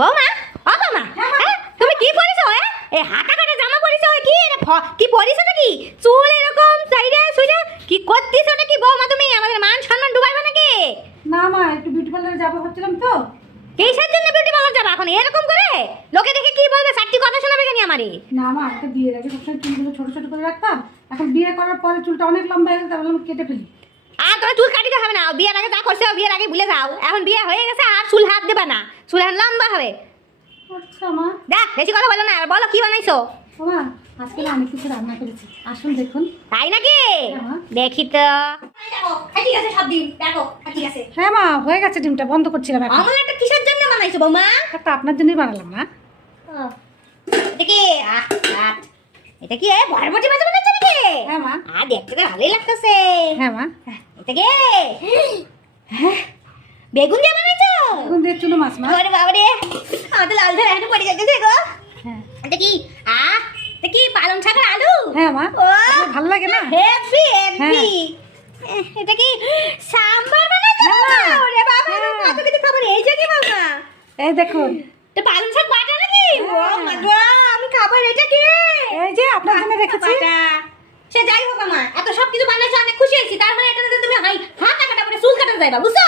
বৌমা ও বৌমা হ্যাঁ তুমি কি পরিছো এই হাতা কাটা জামা পরিছো কি কি পরিছো নাকি চুল এরকম সাইডে সুইডে কি করতেছো নাকি বৌমা তুমি আমাদের মান সম্মান ডুবাইবা নাকি? না মা একটু বিউটি পার্লারে যাবো ভাবছিলাম তো। কিসের জন্য বিউটি পার্লার যাবা এখন এরকম করে? লোকে দেখে কি বলবে? চারটি কথা শোনাবে কেন আমারে? না মা একটা বিয়ের আগে সবসময় চুলগুলো ছোট ছোট করে রাখতাম, এখন বিয়ে করার পরে চুলটা অনেক লম্বা হয়ে গেছে, তাই ভাবলাম কেটে ফেলি। আর তোমার চুল কাটিতে হবে না, বিয়ের আগে যা করছো বিয়ের আগে ভুলে যাও। এখন বিয়ে হয়ে গেছে আর চুল হাত দেবা না, চুল হাত লম্বা হবে। আচ্ছা মা। দেখ বেশি কথা বলো না, আর বলো কি বানাইছো? ও মা আজকে না অনেক কিছু রান্না করেছি, আসুন দেখুন। তাই নাকি? হ্যাঁ। দেখি তো। ঠিক আছে সব দিন দেখো ঠিক আছে। হ্যাঁ মা হয়ে গেছে, ডিমটা বন্ধ করছিলাম এখন। অমলেটটা কিসের জন্য বানাইছো বৌমা? একটা আপনার জন্যই বানালাম না। এটা কি এটা কি বরবটি মাছ বানাচ্ছো নাকি? হ্যাঁ মা। আর দেখতে তো ভালোই লাগতেছে। হ্যাঁ মা। এটা কি বেগুন দিয়ে বানাইছো? এখন দিয়ে চুনো মাছ মা। আরে বাবা রে, আমার তো লাল ঝাল একটু পড়ে যাচ্ছে গো। হ্যাঁ। এটা কি এটা কি পালং শাকের আলু? হ্যাঁ মা। ও ভালো লাগে না? হেভি হ্যাঁ। হেভি। এটা কি সাম্বার বানাচ্ছো? হ্যাঁ। ওরে বাবা রে, কত কিছু খাবার এই যে কি বাবা। এই দেখুন। তো পালং শাক বাটা নাকি? ও হ্যাঁ। মা গো, আমি খাবার এটা কি? এই যে আপনার জন্য রেখেছি। বাটা। সে যাই হোক আমার এত সব কিছু বানাইছো অনেক খুশি হয়েছি। তার মানে এটা তুমি হাতা কাটা করে চুল কাটা যাইবা বুঝছো?